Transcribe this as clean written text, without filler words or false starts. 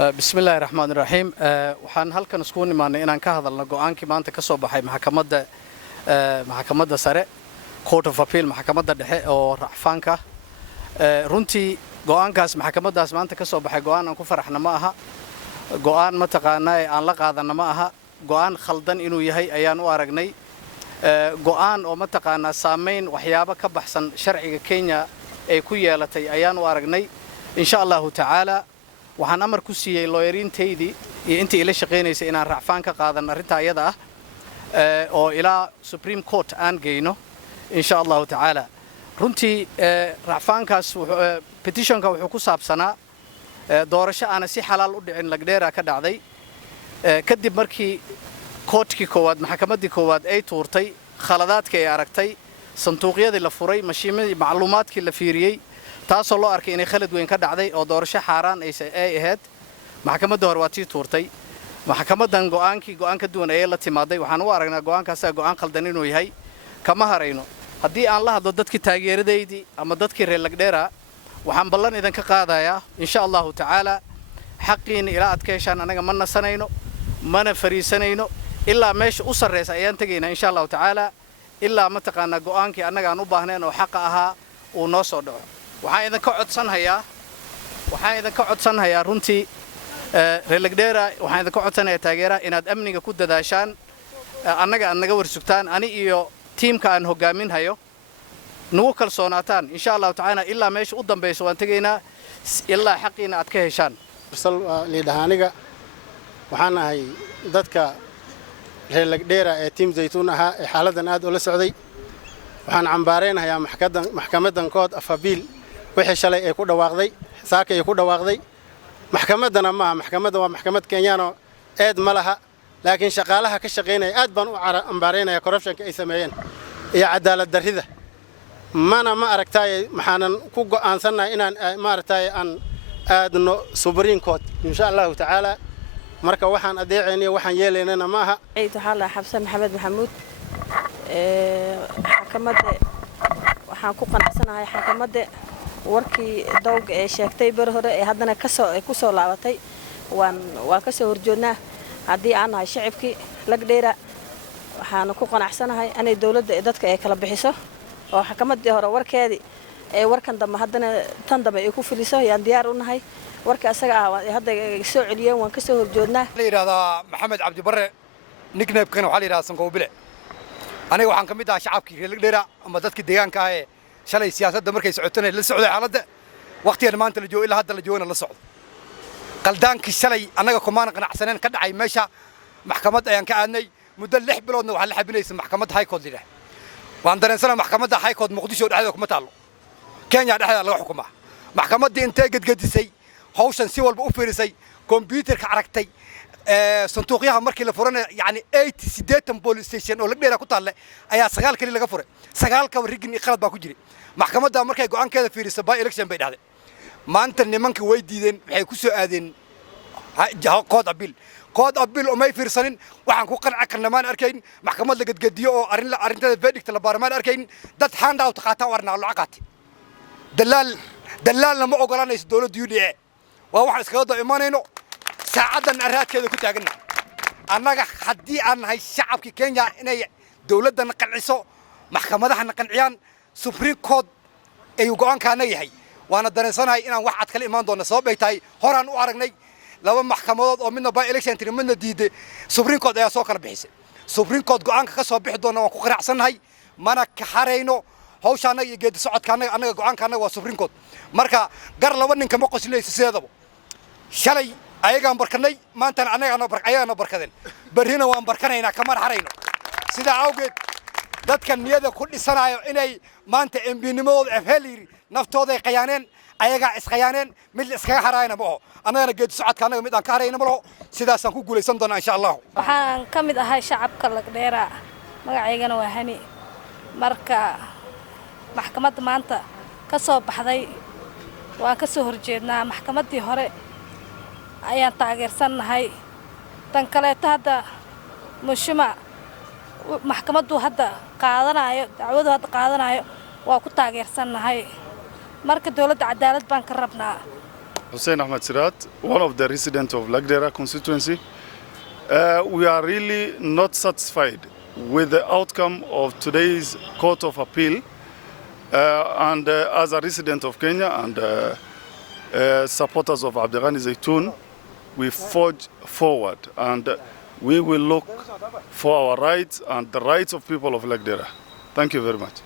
بسم الله الرحمن الرحيم waxaan halkan isku nimaanay inaan ka hadalno go'aankii maanta ka soo baxay maxkamadda sare Court of Appeal maxkamadda dhexe oo racfaanka runtii go'aankaas maxkamaddaas maanta ka soo baxay go'aan aan ku faraxna ma aha go'aan ma taqaanaa aan la qaadanna ma aha go'aan khaldan inuu yahay ayaan u aragnay go'aan oo ma taqaanaa saameyn waxyaabo ka baxsan sharciga Kenya ay ku yeelatay ayaan u aragnay insha Allah ta'ala waxaan amar ku siiyay lawyer-inteedii iyo intii ila shaqeynaysa inaan racfaan ka qaadan arrinta ayada ah oo ilaa Supreme Court aan geyno insha Allah ta'ala runtii racfaankaas petitionka wuxuu ku saabsanaa doorasho aan si xalaal u dhicin lagdheera ka dhacday kadib markii courtkii koowaad maxkamaddii koowaad ay tuurtay khaladaadkii ay aragtay sanduuqyadii la furay mashiimadii macluumaadkii la fiiriyay taasoo loo arkay inay khalad weyn ka dhacday oo doorasho xaaraan ay ahayd maxkamadda hore waa tii tuurtay maxkamaddan go'aan ka duwan ay la timaaday waxaan u aragnaa go'aankaas go'aan khaldan inuu yahay kama harayno haddii aan la hadlo dadkii taageeradeydii ama dadkii reer lagdheera waxaan ballan idin ka qaadayaa insha Allah ta'ala xaqiina ila aad ka heshaan anaga ma nasanayno mana fariisanayno ilaa meesha u sarreeyay ayaan tagaynaa insha Allah ta'ala ilaa ma taqaana go'aankii anaga aan u baahnayn oo xaq ahaa uu noo soo dhaco waxaan idin ka codsanayaa runtii reer lagdheera waxaan idin ka codsanayaa taageera inaad amniga ku dadaashaan annaga aad naga warsugtaan ani iyo tiimka aan hogaaminayo nagu kalsoonaataan insha Allah ta'ala ilaa meesha u dambayso waan tagaynaa ilaa xaqiina aad ka heshaan liidahaniga waxaan ahay dadka reer lagdheera ee tiim zaytuun ahaa ee xaaladan aad ula socday waxaan cambaareynayaa maxkamaddan Court of Appeal wixii shalay ay ku dhawaaqday saaka ay ku dhawaaqday maxkamaddana maaha maxkamadda waa maxkamad Kenyaano eed ma laha laakiin shaqaalaha ka shaqeynaya aad baan u cambaareynayaa corruptionka ay sameeyeen iyo cadaalad darrida ma aragtay maxaanan ku go'aansanahay inaan ma aragtay aan aadno Supreme Court insha Allah ta'ala marka waxaan adeeceynay waxaan yeelaynana maaha waxaan la xabsan Maxamed Maxamuud maxkamadda waxaan ku qanacsanahay maxkamadda warkii dowga ee sheegtay bar hore ee haddana ku soo laabatay waan ka soo horjoodnaa haddii aan nahay shacabkii lagdheera waxaan ku qanacsanahay inay dawladda dadka ay kala bixiso oo maxkamaddii hore warkeedii ee warkan dambe haddana tan dambe ay ku filiso yaan diyaar u nahay warka asaga ah hadda soo celiyeen waan ka soo horjoodnaa la yiraahdaa Maxamed Cabdi Barre nickname-kan waxa la yiraahdaa Sankoobile aniga waxaan ka mid ahaa shacabkii reer lagdheera ama dadkii deegaanka ah ee shalay siyaasadda markay socoteen la socday xaaladda waqtigan maanta la joogo ilaa hadda la joogana la socdo qaldaankii shalay annaga kumaan qanacsaneen ka dhacay meesha maxkamad ayaan ka aadnay muddo 6 biloodna waxa la xabinaysan maxkamadda High Court leh waan dareensanahay maxkamadda High Court Muqdisho dhexdeeda kuma taalo Kenya dhexdeeda laga xukumaa maxkamadda intee gadgadisay hawshan si walba u fiirisay computerka aragtay sanduuqyaha markii la furanay yani 88 police station oo lagdheera ku taale ayaa 9 kali laga furay 9 ka warigin qalad baa ku jiray maxkamadda markay go'aankeeda fiirisay by election bay dhacday maanta nimanka way diideen waxay ku soo aadeen Court of Appeal oo may fiirsanin waxaan ku qanca karnamaan arkayn maxkamad la gadgadiyo oo arrintada verdict la baarmaan arkayn dad handout qaata warna lacag qaati dalaal ma ogolanayso dawladda UDA waa waxaan iskaga daba imaanayno saacadan araadkeeda ku taagna annaga haddii aan nahay shacabka Kenya inay dawladdan qanciso maxkamadaha qanciyaan Supreme Court ay go'aankaana yahay waana dareensanahay inaan wax cad kala imaan doono sabab ay tahay horaan u aragnay laba maxkamadood oo midna by election tiri midna diiday Supreme Court ayaa soo kala bixisay Supreme Court go'aanka ka soo bixi doona waan ku qanacsanahay mana ka harayno hawshaana iyo geedi socodkaana annaga go'aankaana waa Supreme Court marka gar laba nin kama qoslayso sideedaba shalay ayagaan barkanay maanta ayagana barkadeen barina waan barkanaynaa kama harayno sida awgeed dadka niyada ku dhisanayo inay maanta MB-nimadooda afheeli naftooda ay qayaaneen ayaga isqayaaneen mid iskaga harayna ma oo anagana geedi socodkaana mid aan ka harayna ma laho sidaas aan ku guuleysan doonaa insha Allah waxaan ka mid ahay shacabka lagdheera magacaygana waa Hani marka maxkamadda maanta ka soo baxday waan ka soo horjeednaa maxkamaddii hore ayaan taageersanahay tan kale hadda mushima maxkamaddu hadda qaadanayo dacwadu hadda qaadanayo waa ku taageersanahay marka dawladda cadaalad baan ka rabnaa Hussein Ahmed Sirat, one of the residents of Lagdera constituency. We are really not satisfied with the outcome of today's Court of Appeal. And as a resident of Kenya and supporters of Abdighani Zaitoun, we forge forward and we will look for our rights and the rights of people of Lagdera. Thank you very much.